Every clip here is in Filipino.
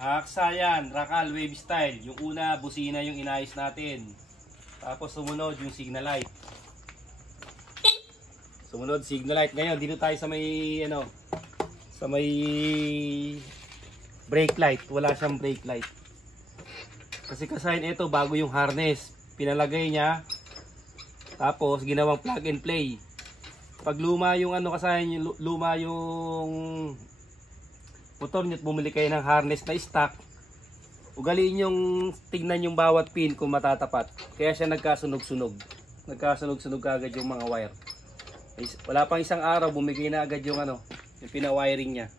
Aksa yan, Rakal Wave Style. Yung una, busina yung inayos natin. Tapos sumunod yung signal light. Sumunod signal light. Ngayon, dito tayo sa may ano, sa may brake light. Wala siyang brake light. Kasi kasayin ito bago yung harness. Pinalagay niya. Tapos ginawang plug and play. Pag luma yung ano kasayin, luma yung motor nyo at bumili kayo ng harness na stock, ugaliin yung tignan yung bawat pin kung matatapat. Kaya siya nagkasunog-sunog. Nagkasunog-sunog agad yung mga wire. Wala pang isang araw, bumigay na agad yung ano, yung pina-wiring niya.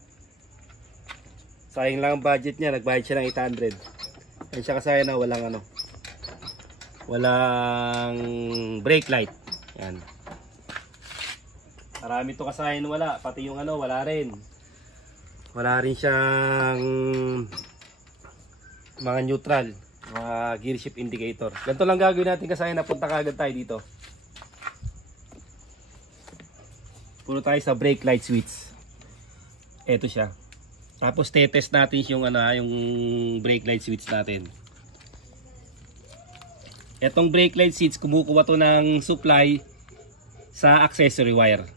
Sayang lang ang budget niya, nagbayad siya ng 800. Yan siya kasaya na walang ano, walang brake light. Yan. Marami to kasayan wala, pati yung ano, wala rin. Wala rin siyang mga neutral, mga gear shift indicator. Ganito lang gagawin natin kasi napunta kagad tayo dito. Puno tayo sa brake light switch. Ito siya. Tapos te-test natin yung ano, yung brake light switch natin. Etong brake light switch, kumukuha to ng supply sa accessory wire.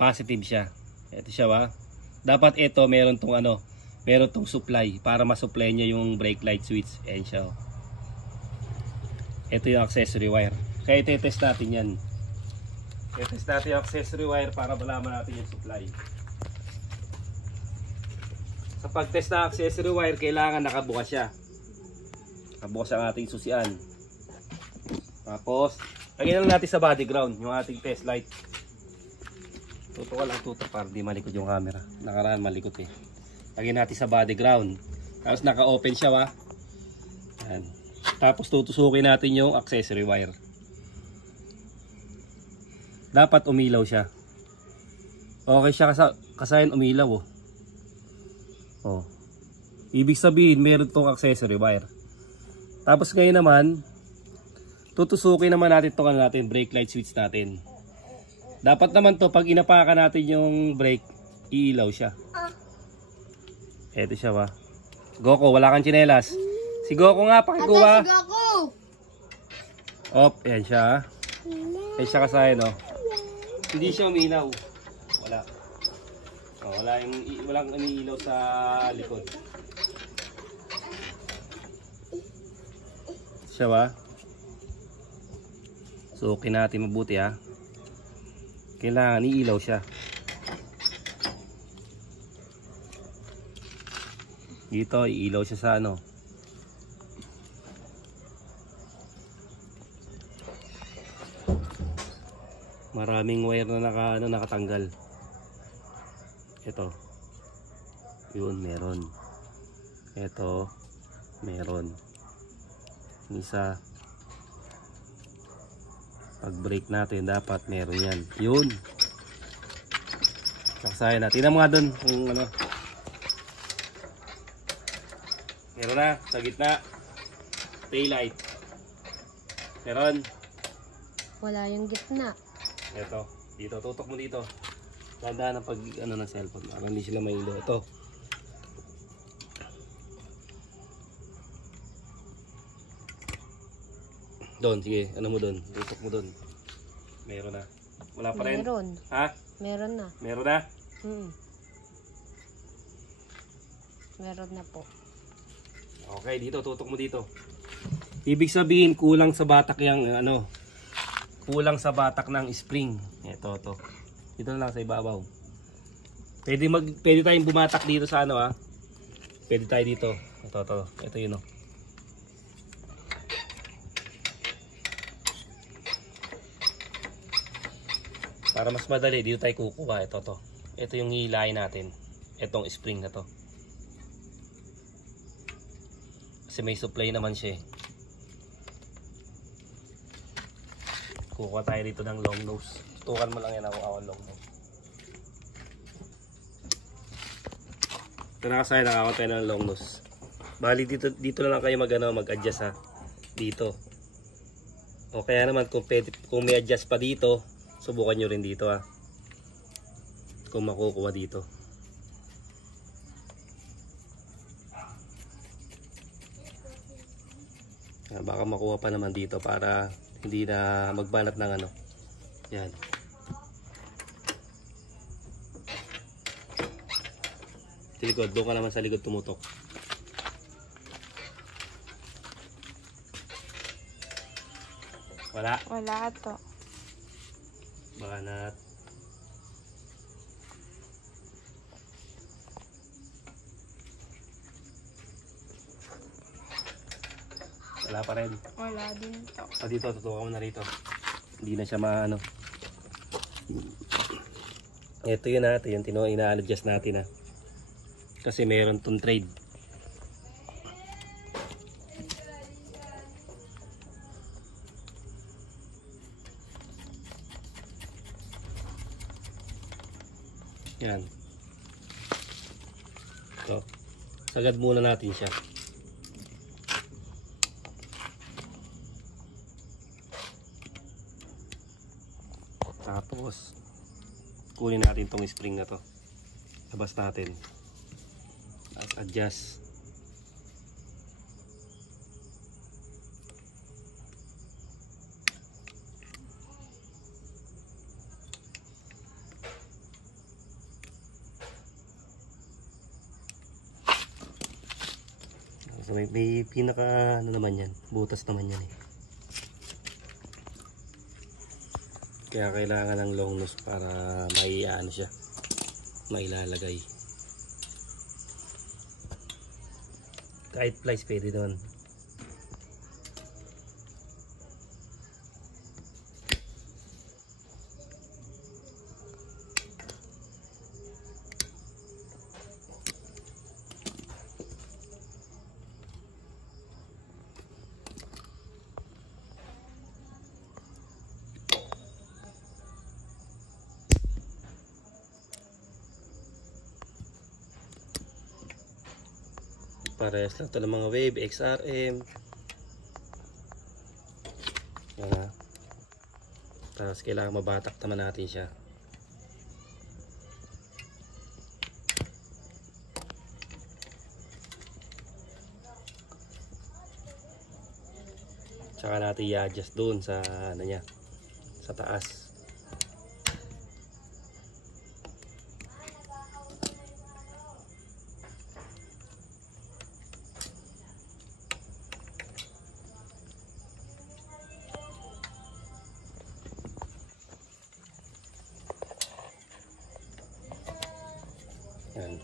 Positive siya. Ito siya ba? Dapat ito meron tong ano, meron tong supply para ma-supply niya yung brake light switch. Ayan siya. Ito yung accessory wire. Kaya i-test natin yan. I-test natin yung accessory wire para malaman natin yung supply. Sa pag-test na accessory wire, kailangan nakabukas siya. Nakabukas ang ating susian. Tapos, lagyan lang natin sa body ground yung ating test light. Tutok lang tutok para di malikot yung camera. Nakaraan malikot eh. Lagyan natin sa body ground. Tapos naka-open siya wa. Yan. Tapos tutusukin natin yung accessory wire. Dapat umilaw siya. Okay siya kasayan umilaw oh. Oh. Ibig sabihin meron tong accessory wire. Tapos ngayon naman tutusukin naman natin itong natin brake light switch natin. Dapat naman to pag inapakan natin yung brake, iilaw siya. Eto siya ba? Goko, wala kang tsinelas. Si Goko nga, pakikuha. Si Goko! Op, yan siya. Yan siya kasayan, no? Hindi siya umilaw. Wala. Oh, walang umiilaw sa likod. Siya ba? Sukin natin mabuti ha. Kailangan iilaw siya. Dito iilaw siya sa ano. Maraming wire na nakatanggal. Ito. Yun, meron. Ito, meron. Isa. Pag brake natin dapat meron yan. Yun. Saksayan na. Tingnan mo nga dun kung ano. Meron na sa gitna. Tail light. Meron. Wala yung gitna. Ito. Dito. Tutok mo dito. Tandaan ang pag ano ng cellphone. Para hindi sila mailo. Ito. Doon, sige, ano mo doon? Tutok mo doon. Meron na. Wala pa rin? Meron. Ha? Meron na. Meron na? Meron na po. Okay, dito, tutok mo dito. Ibig sabihin, kulang sa batak yung ano, kulang sa batak ng spring. Ito, to. Dito na lang sa ibabaw. Pwede tayong bumatak dito sa ano ha. Pwede tayo dito. Ito yun o. Para mas madali, dito tayo kukuha. Ito yung hilahin natin. Itong spring na to. Kasi may supply naman siya eh. Kukuha tayo dito ng long nose. Tutukan mo lang yan ako long nose. Ito na kasi nakakuha tayo ng long nose. Bali dito na lang kayo mag-adjust ha. Dito. O kaya naman kung may adjust pa dito, subukan nyo rin dito ha. Kung makukuha dito. Baka makuha pa naman dito para hindi na magbanat ng ano. Yan. Sa likod, doon ka naman sa likod tumutok. Wala. Wala to. Banat. Wala pa rin. Wala din to. O dito, tutukan mo na rito. Hindi na siya maano. Ito yun ha. Ito yung ina-adjust natin ha. Kasi meron tong trade. Yan. So, sagad muna natin siya. Tapos, kunin natin tong spring na to. Labas natin. Tapos adjust. So may pinaka ano naman yan, butas naman yan eh. Kaya kailangan ng long nose para maiano siya, mailalagay. Kahit plies pwede doon. Parehas lang ito ng mga wave, XRM. Yan ha. Tapos kailangan mabatak naman natin siya. Tsaka natin i-adjust doon sa ano niya, sa taas. Yan.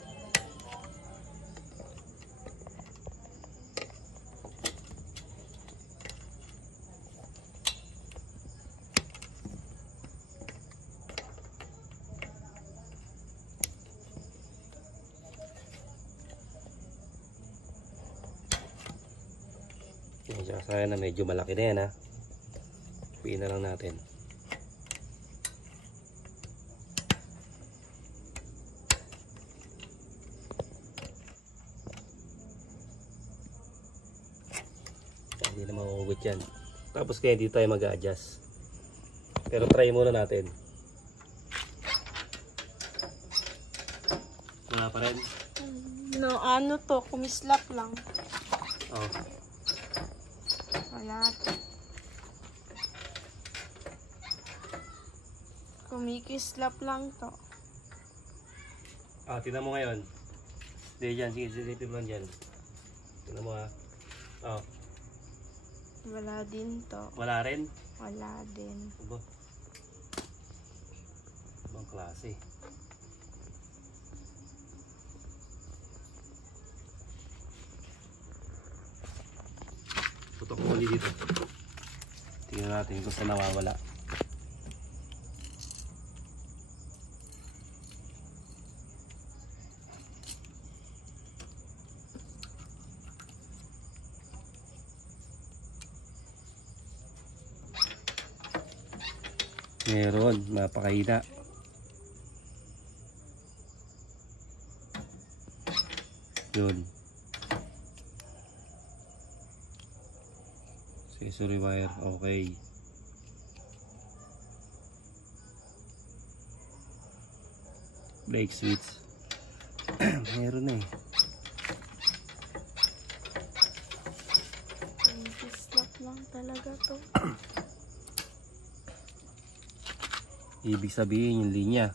Sayang na medyo malaki na yan ha. Piin na lang natin. Hindi na mahuhugot yan. Tapos kaya dito tayo mag-adjust. Pero try muna natin. Wala pa rin. No, ano to? Kumislap lang. Oh. Wala to. Kumikislap lang to. Tingnan mo ngayon. Hindi dyan. Sige, silipin mo lang dyan. Tingnan mo ha. Oh. Wala din to. Wala rin. Wala din. Aba. Ibang klase. Putok mo ulit dito. Tingnan natin kung saan nawawala. Meron, napakahina. Yun. Accessory wire, okay. Brake switch. Meron eh. Kumikislap to. Ibig sabihin yung linya.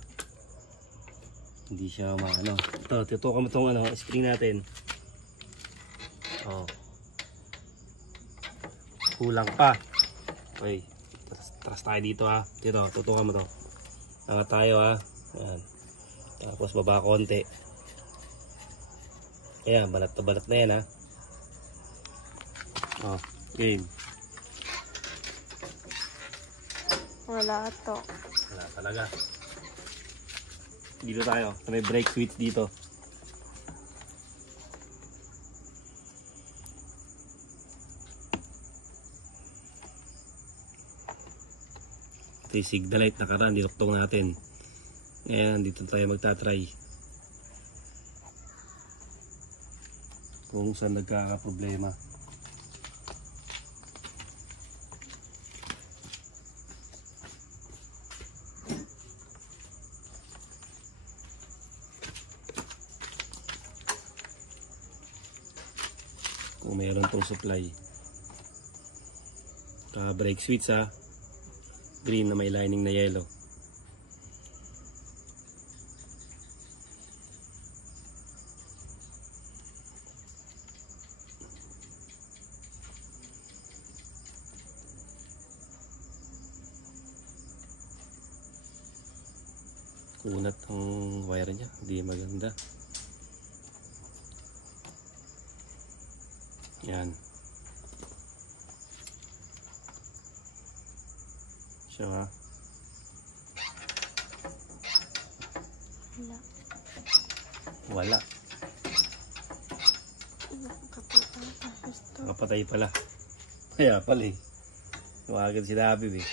Hindi siya maano. Ito, tutukan mo itong ano, spring natin. Oh. Kulang pa. Okay. Tras tayo dito ha. Dito, tutukan mo to. Angat tayo ha. Ayan. Tapos baba konti. Ayan, balat na balat na yan ha. Oh, game. Wala to. Wala talaga. Dito tayo. May brake switch dito. Ito yung signal light na karan. Dinuktong natin. Ngayon, dito tayo magta-try. Kung saan nagkakaproblema. Kung mayroon tong supply. Brake switch ha. Green na may lining na yellow. Kunat ang wire niya, hindi maganda. Yan. Siya ha. Wala. Wala. Nakapatay pala. Kaya pala eh. Tuwagan si Habib eh.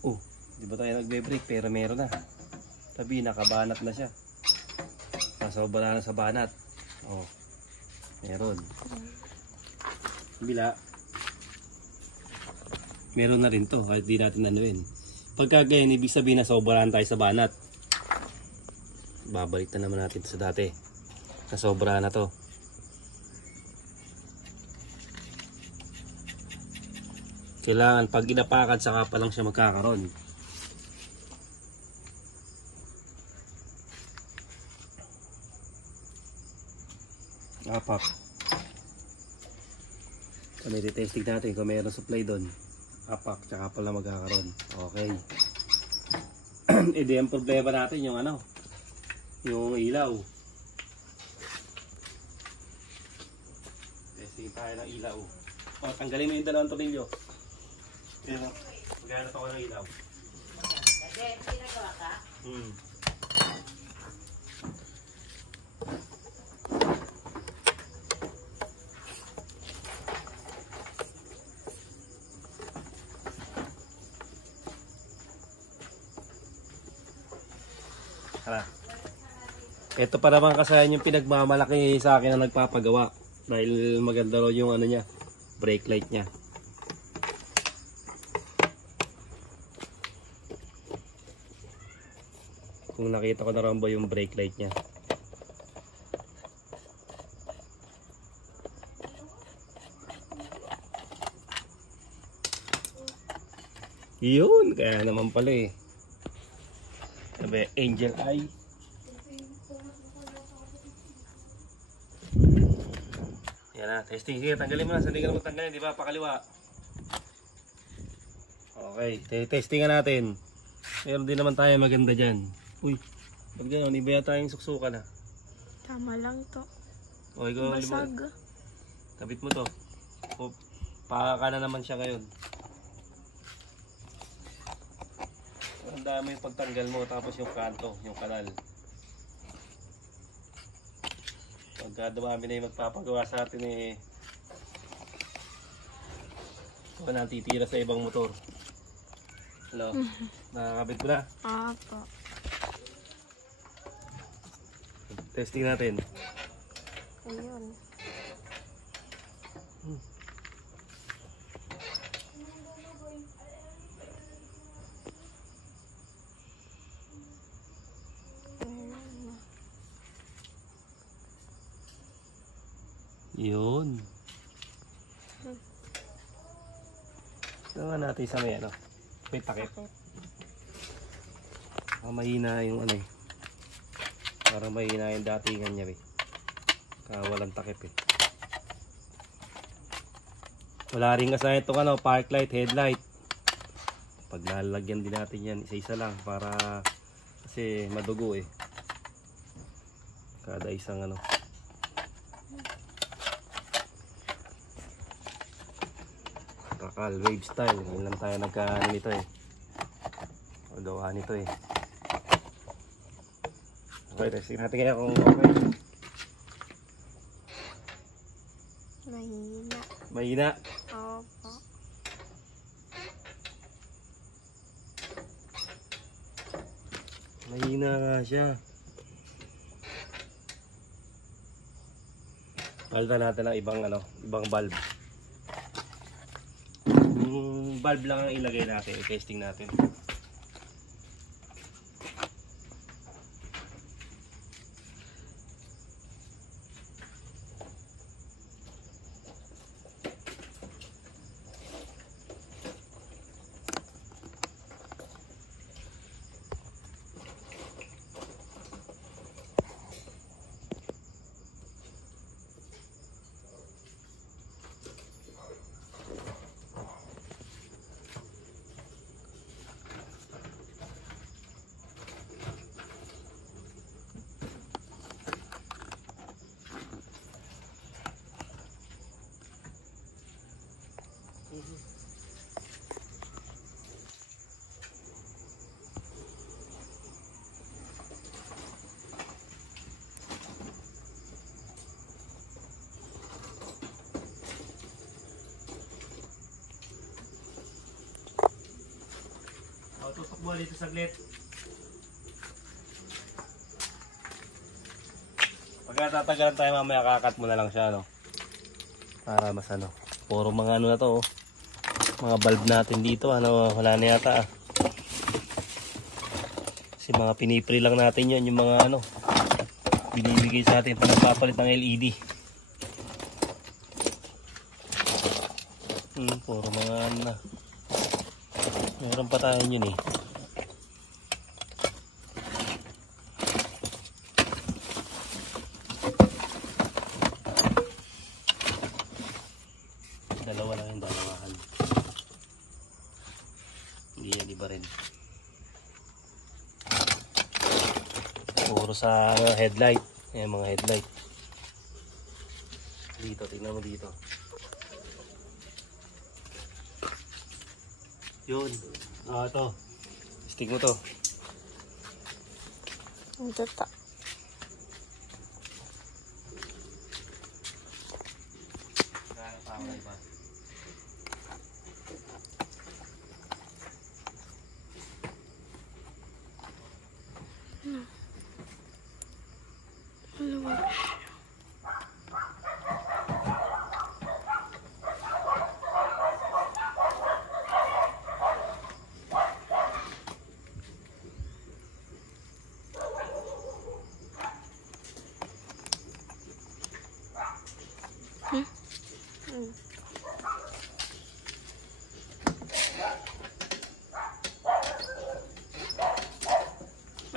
Oh, di ba tayo nagbe-break pero meron na. Tabi, nakabanat na siya. Nasobra na sa banat. Oh, meron. Bila. Meron na rin to kahit di natin anuin. Pagka ganyan, ibig sabihin na sobrahan tayo sa banat. Babalik na naman natin sa dati. Nasobra na to. Kailangan pag inapakan saka pa lang siya magkakaroon. Apak. Kung i-testing natin kung mayroon supply doon. Apak, tsaka pala magkakaroon. Okay. E di ang problema natin yung ano, yung ilaw. Testing tayo ng ilaw. O, tanggalin mo yung dalawang tornilyo. Yan o, maghanap ako ng ilaw. Tara. Ito pa naman kasayan yung pinagmamalaki sa akin na nagpapagawa. Dahil maganda raw yung ano niya, brake light niya. Kung nakita ko na rin ba yung brake light niya. Yun, kaya naman pala eh. Sabi, angel eye. Yan na, testing. Sige, tanggalin mo na. Sandi ka naman tanggalin, di ba? Pakaliwa. Okay, testingan natin. Meron din naman tayo maganda dyan. Uy, pag gano'n, iba yata yung suksukan ha. Tama lang to. Okay, go. Basag. Kabit mo to. O, pakaka na naman siya ngayon. Ang dami yung pagtanggal mo, tapos yung kanto, yung kanal. Pagka dumami na yung magpapagawa sa atin eh, ito na titira sa ibang motor. Hello, nakakabit mo na. Apo. Testing natin. Ayun. Yun. Ito natin sa may ano. May takip. Mahina yung ano eh. Parang mahina yung datingan niya eh. Walang takip eh. Wala rin kasama itong ano, park light, headlight. Pag lalagyan din natin yan, isa-isa lang para kasi madugo eh. Kada isang ano. Kakal, wave style. Ngayon lang tayo nagkaan nito eh. Magawa nito eh. Okay, testing natin kaya kung okay. Mahina. Mahina. Opo. Mahina nga siya. Palitan natin ng ibang ano, ibang bulb. Yung bulb lang ang ilagay natin, i-testing natin. Tutok mo dito saglit. Pagka tatagalan tayo mamaya, kakat mo na lang siya, no? Para mas ano. Puro mga ano na to, oh. Mga bulb natin dito, ano, wala na yata, ah. Kasi mga pinipre lang natin yan, yung mga ano, binibigay sa atin pa nagpapalit ng LED. Puro mga ano na. Meron pa tayo yun eh. Dalawa lang yung dalawahan. Hindi yan iba rin. Puro sa headlight. Ayan mga headlight. Dito, tingnan mo dito. Yun. Ito. Stick mo to. Ito ta.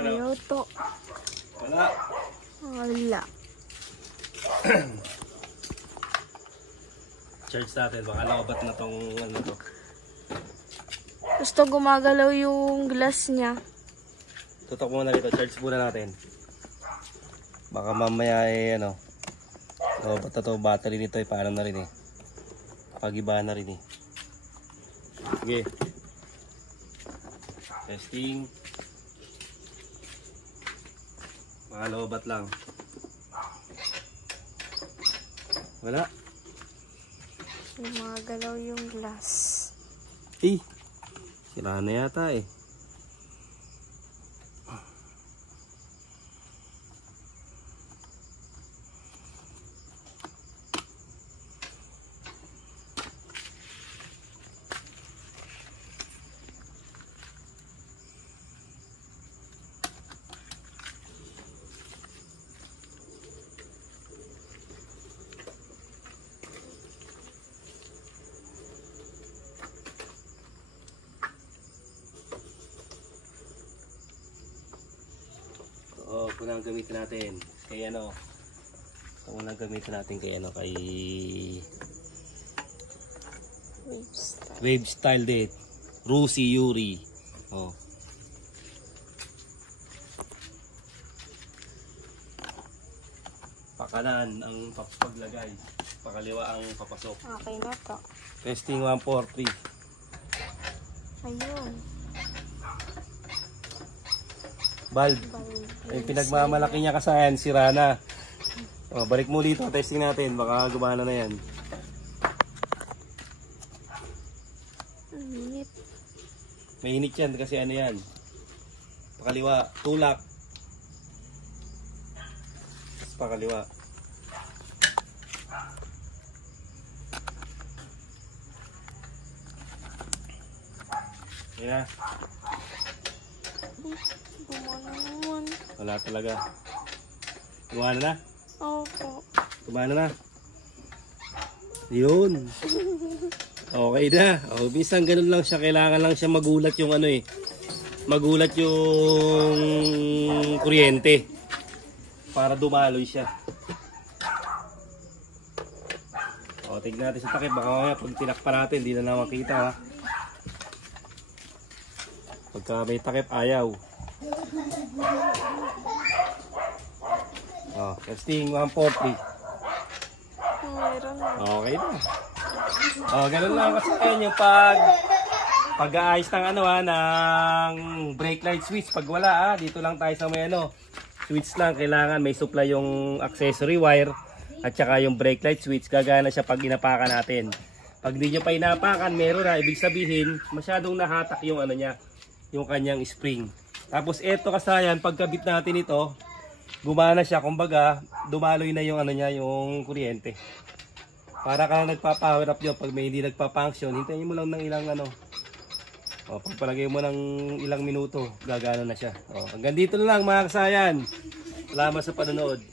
Ayaw to. Wala. Wala. Charge natin. Baka nakabat na tong ano to. Gusto gumagalaw yung glass niya. Tutok muna dito. Charge muna natin. Baka mamaya eh ano. Nakabat na to. Battery nito eh. Paano na rin eh. Pag-iba na rin eh. Sige. Testing. Makalobat lang. Wala. Gumagalaw yung glass. Sira na yata eh. muna ang gamitin natin. Kay ano. Ito muna ang gamitin natin kay ano. Kay Wave Style din. Rusi Yuri. Oh. Pakanan ang paglagay. Pakaliwa ang papasok. Okay na to. Testing 1, 4, 3. Ayun. Valve. Yung pinagmamalaki niya kasayan, sira na. O, balik mo dito, testing natin. Baka gumana na yan. Init. Mainit yan kasi ano yan. Pakaliwa, tulak. Pakaliwa. Yan na. Gumana naman. Wala talaga. Gumana na? Opo. Gumana na? Yun. Okay na. O, minsan ganun lang siya. Kailangan lang siya magulat yung ano eh. Magulat yung kuryente. Para dumaloy siya. O, tignan natin sa takip. Baka mamaya pag tinakpan natin, hindi na makita ha. Pagka may takip, ayaw. O, testing 1, 4, 3. Mayroon na. Okay na. O, ganun lang kasi yung pag-aayos ng ano ha, ng brake light switch. Pag wala dito lang tayo sa may ano. Switch lang, kailangan may supply yung accessory wire at saka yung brake light switch. Gagana siya pag inapakan natin. Pag di nyo pa inapakan, meron na. Ibig sabihin, masyadong nahatak yung ano niya, yung kanyang spring. Tapos eto kasayan, pagkabit natin ito, gumana siya. Kumbaga, dumaloy na yung ano niya, yung kuryente. Para ka nagpa-power up nyo pag may hindi nagpa-function, hintayin mo lang ng ilang ano. O, pagpalagay mo ng ilang minuto, gagana na siya. O, hanggang dito na lang mga kasayan. Salamat sa panonood.